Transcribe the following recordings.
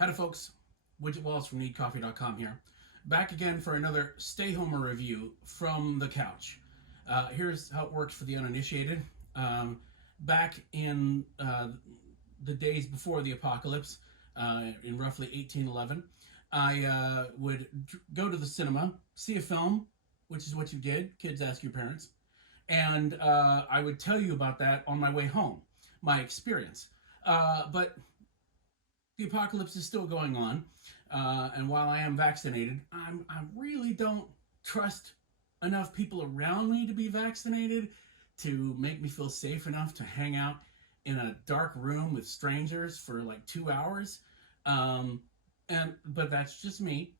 Howdy, folks. Widget Walls from NeedCoffee.com here. Back again for another Stayhomer review from the couch. Here's how it works for the uninitiated. Back in the days before the apocalypse, in roughly 1811, I would go to the cinema, see a film, which is what you did. Kids ask your parents. And I would tell you about that on my way home, my experience. But the apocalypse is still going on, and while I am vaccinated, I really don't trust enough people around me to be vaccinated to make me feel safe enough to hang out in a dark room with strangers for like 2 hours. But that's just me.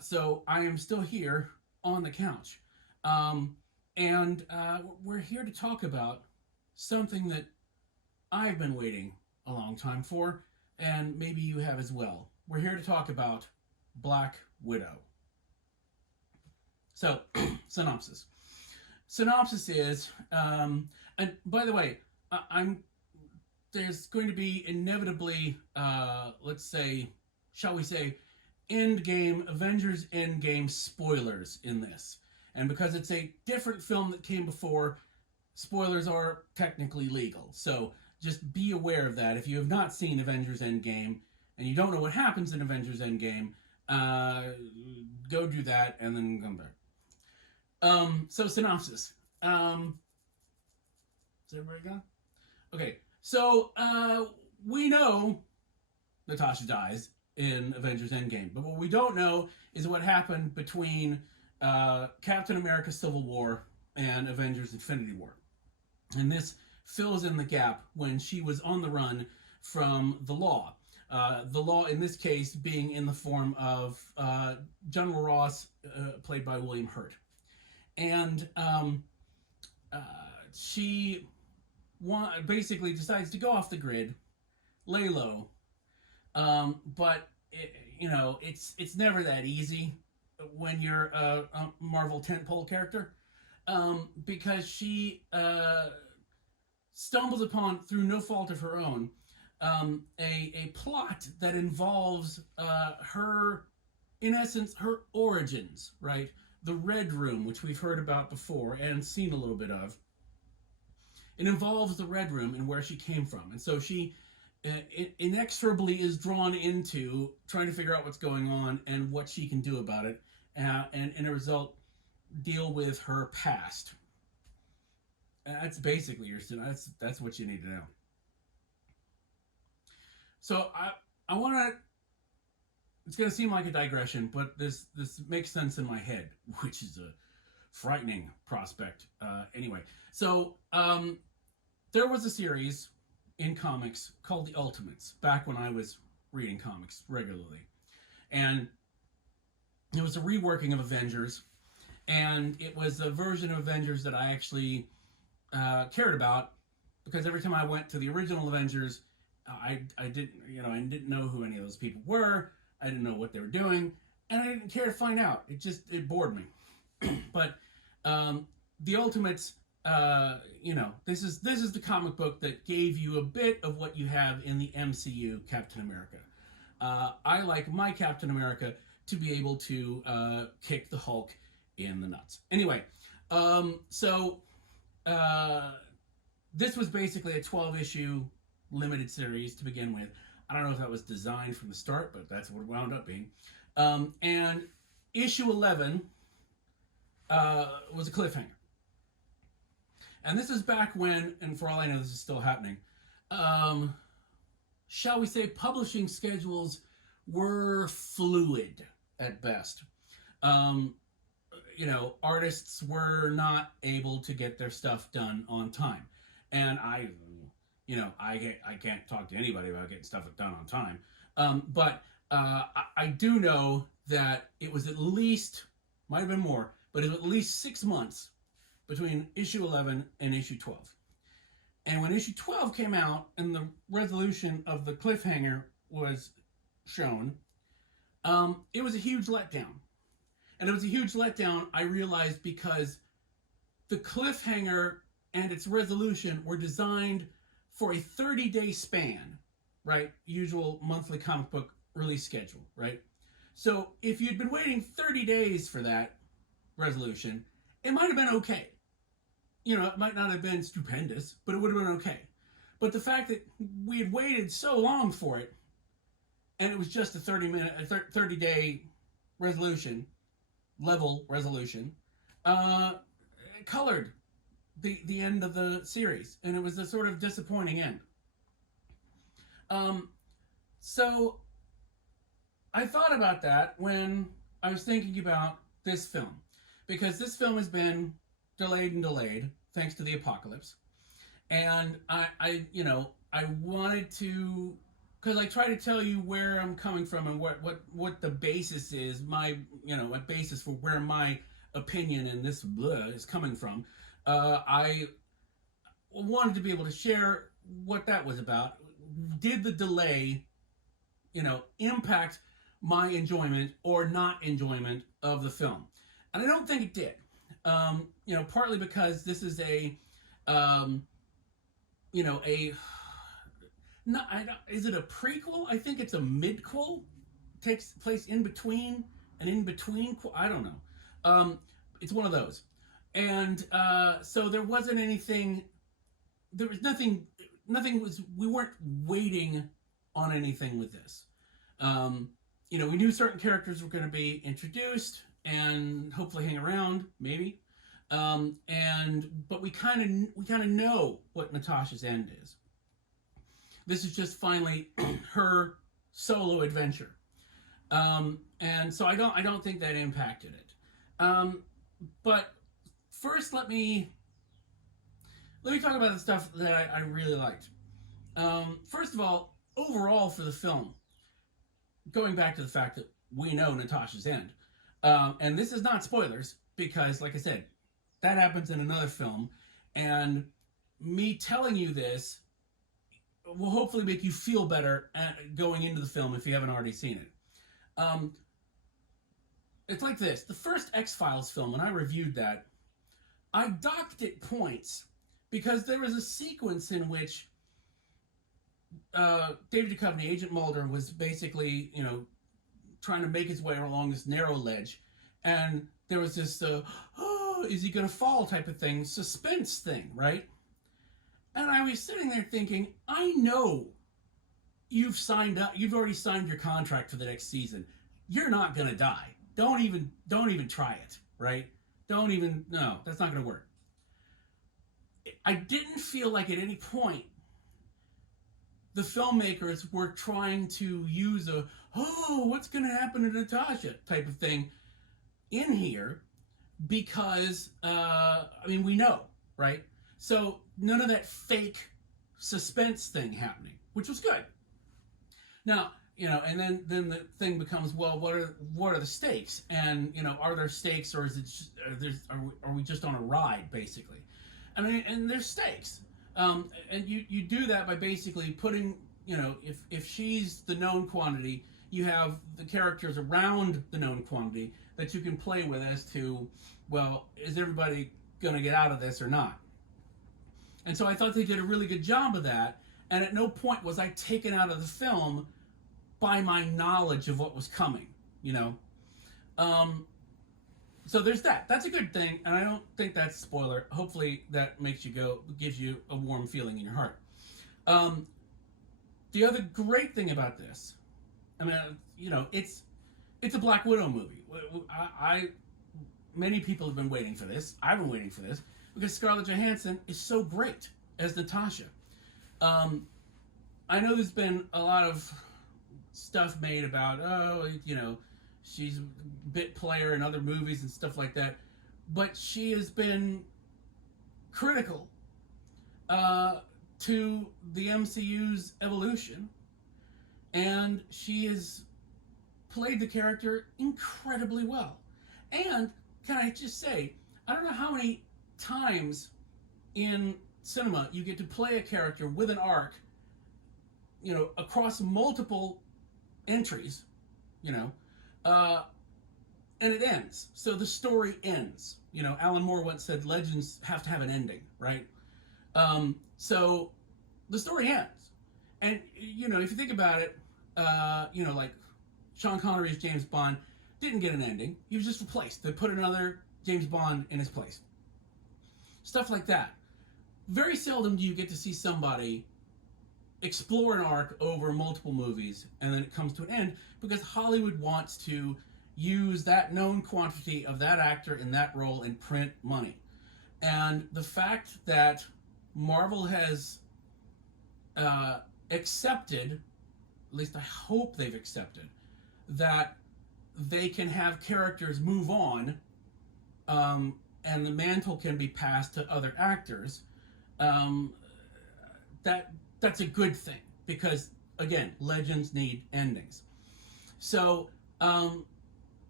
So I am still here on the couch, and we're here to talk about something that I've been waiting a long time for, and maybe you have as well. We're here to talk about Black Widow. So, synopsis. Synopsis is, and by the way, there's going to be inevitably, let's say, shall we say, Avengers Endgame spoilers in this. And because it's a different film that came before, spoilers are technically legal. So just be aware of that. If you have not seen Avengers Endgame and you don't know what happens in Avengers Endgame, go do that and then come back. So synopsis. Is everybody gone? Okay. So we know Natasha dies in Avengers Endgame, but what we don't know is what happened between Captain America Civil War and Avengers Infinity War. And this fills in the gap when she was on the run from the law. The law in this case being in the form of General Ross, played by William Hurt. And she basically decides to go off the grid, lay low, but it's never that easy when you're a Marvel tentpole character, because she stumbles upon, through no fault of her own, a plot that involves her, in essence, her origins, right? The Red Room, which we've heard about before and seen a little bit of. It involves the Red Room and where she came from. And so she inexorably is drawn into trying to figure out what's going on and what she can do about it, and in a result, deal with her past. That's basically that's what you need to know. So I want to. It's going to seem like a digression, but this makes sense in my head, which is a frightening prospect. Anyway, so there was a series in comics called The Ultimates back when I was reading comics regularly, and it was a reworking of Avengers, and it was a version of Avengers that I actually cared about, because every time I went to the original Avengers, I didn't know who any of those people were. I didn't know what they were doing, and I didn't care to find out. It bored me. But the Ultimates, this is the comic book that gave you a bit of what you have in the MCU Captain America. I like my Captain America to be able to kick the Hulk in the nuts. Anyway, this was basically a 12-issue limited series to begin with. I don't know if that was designed from the start, but that's what it wound up being. And issue 11 was a cliffhanger. And this is back when, and for all I know, this is still happening, shall we say, publishing schedules were fluid at best. Artists were not able to get their stuff done on time. And I can't talk to anybody about getting stuff done on time. But I do know that it was at least, might have been more, but it was at least 6 months between issue 11 and issue 12. And when issue 12 came out and the resolution of the cliffhanger was shown, it was a huge letdown. And it was a huge letdown, I realized, because the cliffhanger and its resolution were designed for a 30-day span, right? Usual monthly comic book release schedule, right? So if you'd been waiting 30 days for that resolution, it might have been okay. You know, it might not have been stupendous, but it would have been okay. But the fact that we had waited so long for it, and it was just a 30-day resolution, level resolution, colored the end of the series, and it was a sort of disappointing end. So I thought about that when I was thinking about this film, because this film has been delayed and delayed thanks to the apocalypse, and I wanted to, because I try to tell you where I'm coming from and what the basis is, my basis for where my opinion and this blah is coming from. I wanted to be able to share what that was about. Did the delay, impact my enjoyment or not enjoyment of the film? And I don't think it did. Partly because this is is it a prequel? I think it's a midquel. Takes place in between an in-between. I don't know. It's one of those. And so there wasn't anything, there was nothing we weren't waiting on anything with this. We knew certain characters were going to be introduced and hopefully hang around, maybe. But we kind of know what Natasha's end is. This is just finally her solo adventure. And so I don't think that impacted it. But first, let me talk about the stuff that I really liked. First of all, overall for the film, going back to the fact that we know Natasha's end, and this is not spoilers because, like I said, that happens in another film, and me telling you this will hopefully make you feel better going into the film if you haven't already seen it. It's like this. The first X-Files film, when I reviewed that, I docked it points because there was a sequence in which David Duchovny, Agent Mulder, was basically, trying to make his way along this narrow ledge, and there was this, is he going to fall type of thing, suspense thing, right? And I was sitting there thinking, I know you've signed up, you've already signed your contract for the next season. You're not going to die. Don't even try it, right? No, that's not going to work. I didn't feel like at any point the filmmakers were trying to use what's going to happen to Natasha type of thing in here, because, we know, right? So none of that fake suspense thing happening, which was good. Now, and then the thing becomes, well, what are the stakes? And, are there stakes, or is it just, are we just on a ride, basically? And there's stakes. And you do that by basically putting, if she's the known quantity, you have the characters around the known quantity that you can play with as to, well, is everybody going to get out of this or not? And so I thought they did a really good job of that, and at no point was I taken out of the film by my knowledge of what was coming, So there's that. That's a good thing, and I don't think that's a spoiler. Hopefully that gives you a warm feeling in your heart. The other great thing about this, it's a Black Widow movie. Many people have been waiting for this. I've been waiting for this because Scarlett Johansson is so great as Natasha. I know there's been a lot of stuff made about, she's a bit player in other movies and stuff like that, but she has been critical to the MCU's evolution, and she has played the character incredibly well. And can I just say, I don't know how many times in cinema you get to play a character with an arc, across multiple entries, and it ends. So the story ends. Alan Moore once said legends have to have an ending, right? So the story ends. And, if you think about it, like Sean Connery's James Bond didn't get an ending. He was just replaced. They put another James Bond in his place. Stuff like that. Very seldom do you get to see somebody explore an arc over multiple movies and then it comes to an end, because Hollywood wants to use that known quantity of that actor in that role and print money. And the fact that Marvel has accepted, at least I hope they've accepted, that they can have characters move on, and the mantle can be passed to other actors, that's a good thing, because again, legends need endings. So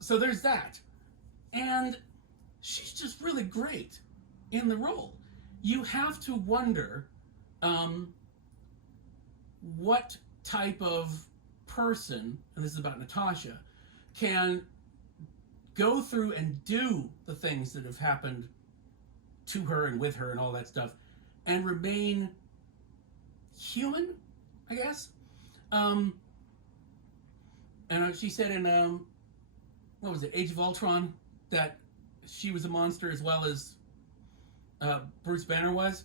so there's that, and she's just really great in the role. You have to wonder what type of person, and this is about Natasha, can go through and do the things that have happened to her and with her and all that stuff and remain human, I guess. And she said in what was it, Age of Ultron, that she was a monster as well as Bruce Banner was.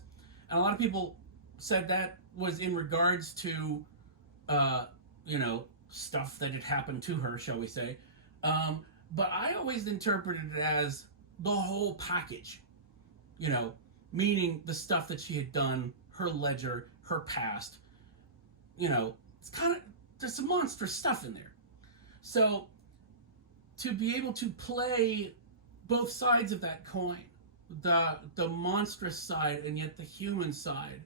And a lot of people said that was in regards to stuff that had happened to her, shall we say. But I always interpreted it as the whole package, meaning the stuff that she had done, her ledger, her past. It's kind of, there's some monstrous stuff in there. So to be able to play both sides of that coin, the monstrous side and yet the human side,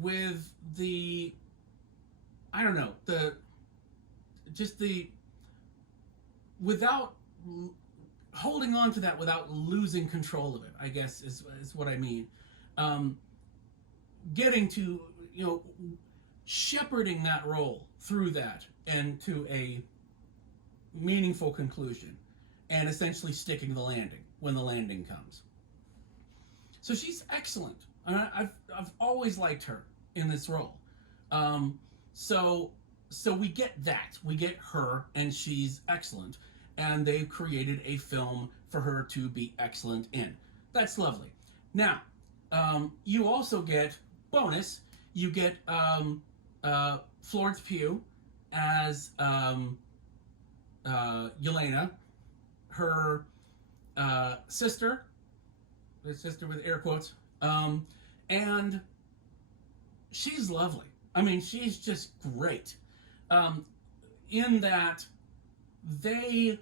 with the, I don't know, without holding on to that without losing control of it, I guess is what I mean. Getting to, shepherding that role through that and to a meaningful conclusion, and essentially sticking to the landing when the landing comes. So she's excellent. I've always liked her in this role. So we get that. We get her, and she's excellent. And they've created a film for her to be excellent in. That's lovely. Now, you also get, bonus, you get Florence Pugh as Yelena, her sister with air quotes, and she's lovely. I mean, she's just great. In that they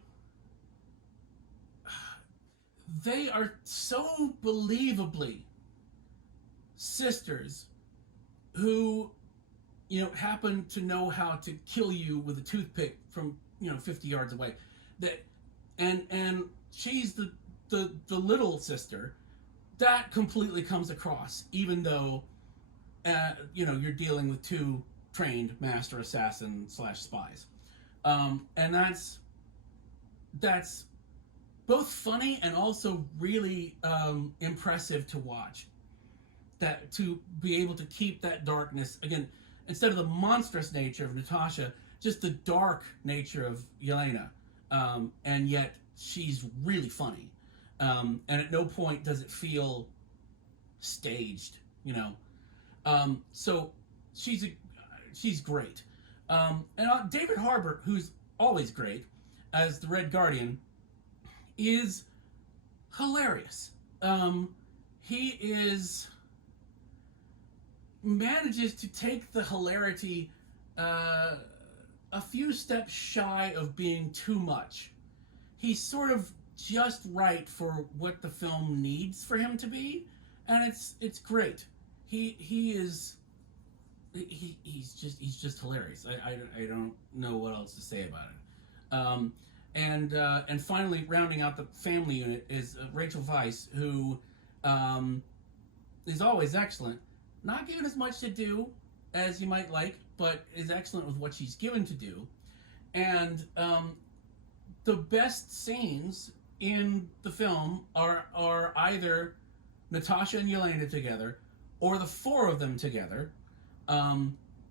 are so believably sisters who, happen to know how to kill you with a toothpick from 50 yards away. And she's the little sister that completely comes across, even though you're dealing with two trained master assassins / spies, and that's both funny and also really impressive to watch. That to be able to keep that darkness, again, instead of the monstrous nature of Natasha, just the dark nature of Yelena, and yet she's really funny, and at no point does it feel staged, so she's great, and David Harbour, who's always great as the Red Guardian, is hilarious. He manages to take the hilarity a few steps shy of being too much. He's sort of just right for what the film needs for him to be, and it's great. He's just hilarious. I don't know what else to say about it. And finally, rounding out the family unit is Rachel Weisz, who is always excellent. Not given as much to do as you might like, but is excellent with what she's given to do. And the best scenes in the film are either Natasha and Yelena together, or the four of them together,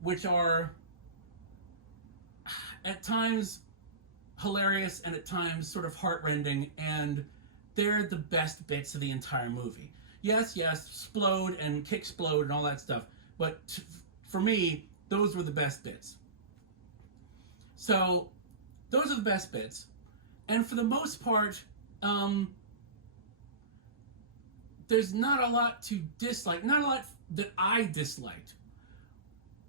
which are at times hilarious and at times sort of heartrending, and they're the best bits of the entire movie. Yes, explode and kick explode and all that stuff, but for me, those were the best bits. So, those are the best bits, and for the most part, there's not a lot to dislike, not a lot that I disliked.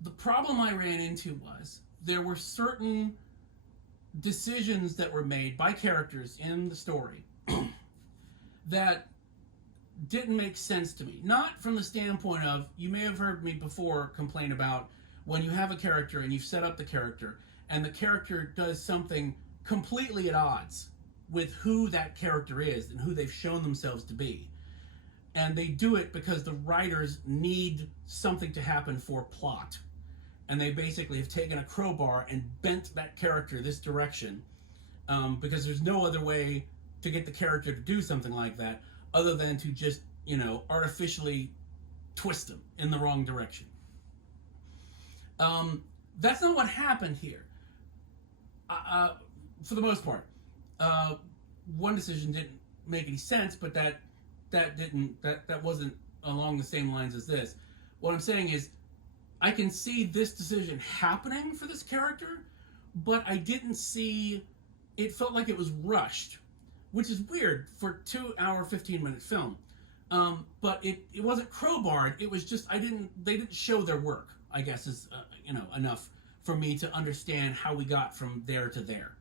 The problem I ran into was there were certain decisions that were made by characters in the story that didn't make sense to me. Not from the standpoint of, you may have heard me before complain about when you have a character and you've set up the character and the character does something completely at odds with who that character is and who they've shown themselves to be. And they do it because the writers need something to happen for plot. And they basically have taken a crowbar and bent that character this direction, because there's no other way to get the character to do something like that other than to just, artificially twist them in the wrong direction. That's not what happened here. For the most part. One decision didn't make any sense, but that wasn't along the same lines as this. What I'm saying is, I can see this decision happening for this character, but I didn't see, it felt like it was rushed, which is weird for a 2-hour, 15-minute film. But it wasn't crowbarred, it was just, they didn't show their work, I guess is, enough for me to understand how we got from there to there.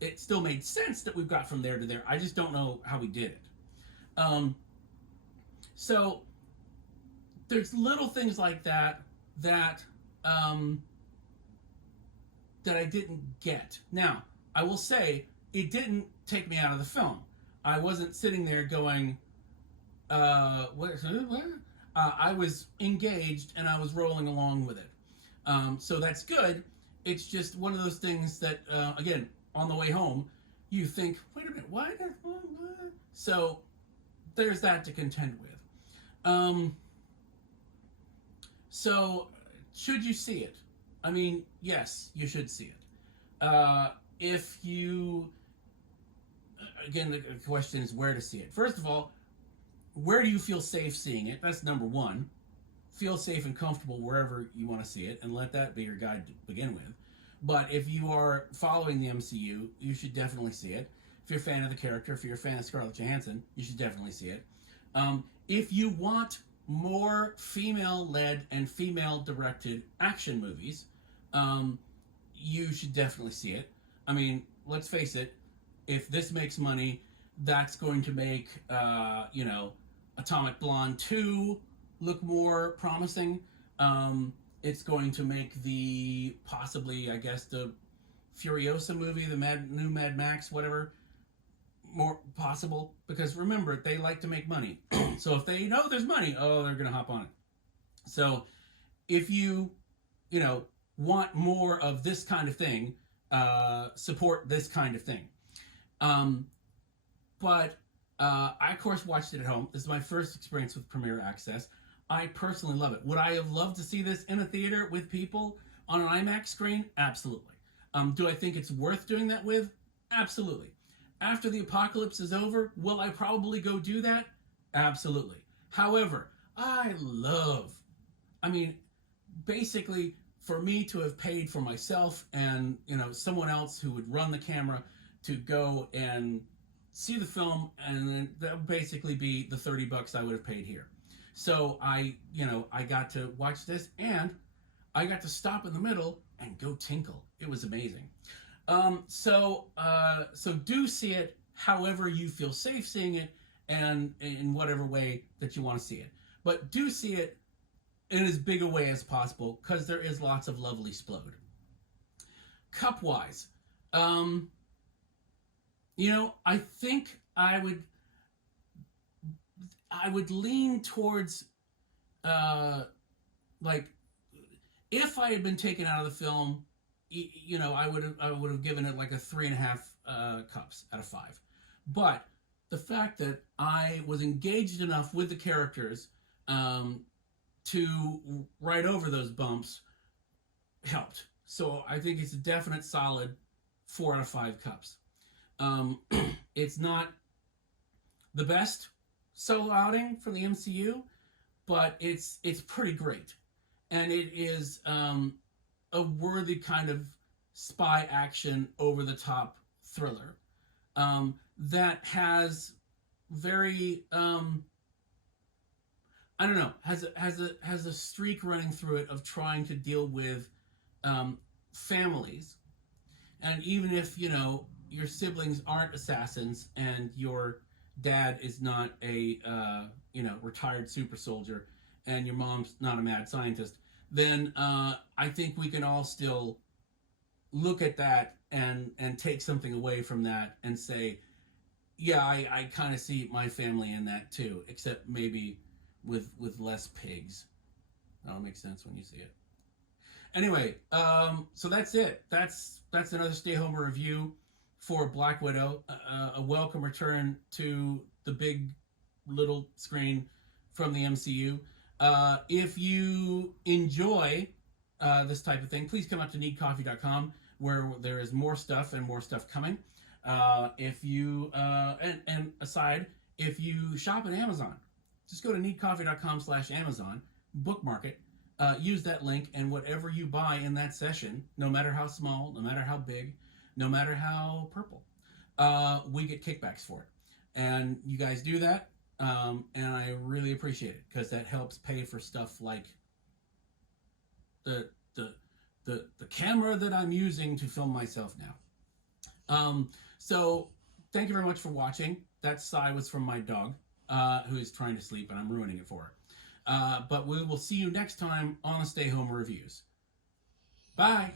It still made sense that we've got from there to there, I just don't know how we did it. So, there's little things like that I didn't get. Now, I will say, it didn't take me out of the film. I wasn't sitting there going, what? I was engaged and I was rolling along with it. So that's good. It's just one of those things that, again, on the way home, you think, wait a minute, why? So there's that to contend with. So, should you see it? I mean, yes, you should see it. If you... Again, the question is where to see it. First of all, where do you feel safe seeing it? That's number one. Feel safe and comfortable wherever you want to see it, and let that be your guide to begin with. But if you are following the MCU, you should definitely see it. If you're a fan of the character, if you're a fan of Scarlett Johansson, you should definitely see it. If you want more female-led and female-directed action movies, you should definitely see it. I mean, let's face it, if this makes money, that's going to make, Atomic Blonde 2 look more promising. It's going to make the, possibly, I guess, the Furiosa movie, the new Mad Max, whatever, more possible. Because remember, they like to make money. So if they know there's money, they're going to hop on it. So if you, want more of this kind of thing, support this kind of thing. But I, of course, watched it at home. This is my first experience with Premiere Access. I personally love it. Would I have loved to see this in a theater with people on an IMAX screen? Absolutely. Do I think it's worth doing that with? Absolutely. After the apocalypse is over, will I probably go do that? Absolutely. However, basically, for me to have paid for myself and, someone else who would run the camera to go and see the film, and then that would basically be the $30 I would have paid here. So I got to watch this, and I got to stop in the middle and go tinkle. It was amazing. So do see it however you feel safe seeing it, and in whatever way that you want to see it. But do see it in as big a way as possible, because there is lots of lovely splode. Cup-wise, I think I would lean towards, if I had been taken out of the film, I would have given it like a 3.5 cups out of 5. But the fact that I was engaged enough with the characters to ride over those bumps helped. So I think it's a definite solid 4 out of 5 cups. It's not the best solo outing from the MCU, but it's pretty great, and it is a worthy kind of spy action, over the top thriller that has very I don't know, has a streak running through it of trying to deal with families, and even if your siblings aren't assassins and your dad is not a retired super soldier and your mom's not a mad scientist, then I think we can all still look at that and take something away from that and say, yeah, I kind of see my family in that too, except maybe with less pigs. That'll make sense when you see it. Anyway, so that's it. That's another Stayhomer review for Black Widow. A welcome return to the big little screen from the MCU. If you enjoy this type of thing, please come out to needcoffee.com, where there is more stuff and more stuff coming. If you and aside, if you shop at Amazon, just go to needcoffee.com/Amazon, bookmark it, use that link, and whatever you buy in that session, no matter how small, no matter how big, no matter how purple, we get kickbacks for it. And you guys do that, and I really appreciate it, because that helps pay for stuff like the camera that I'm using to film myself now. So thank you very much for watching. That sigh was from my dog, who is trying to sleep, and I'm ruining it for her. But we will see you next time on the Stayhomer Reviews. Bye.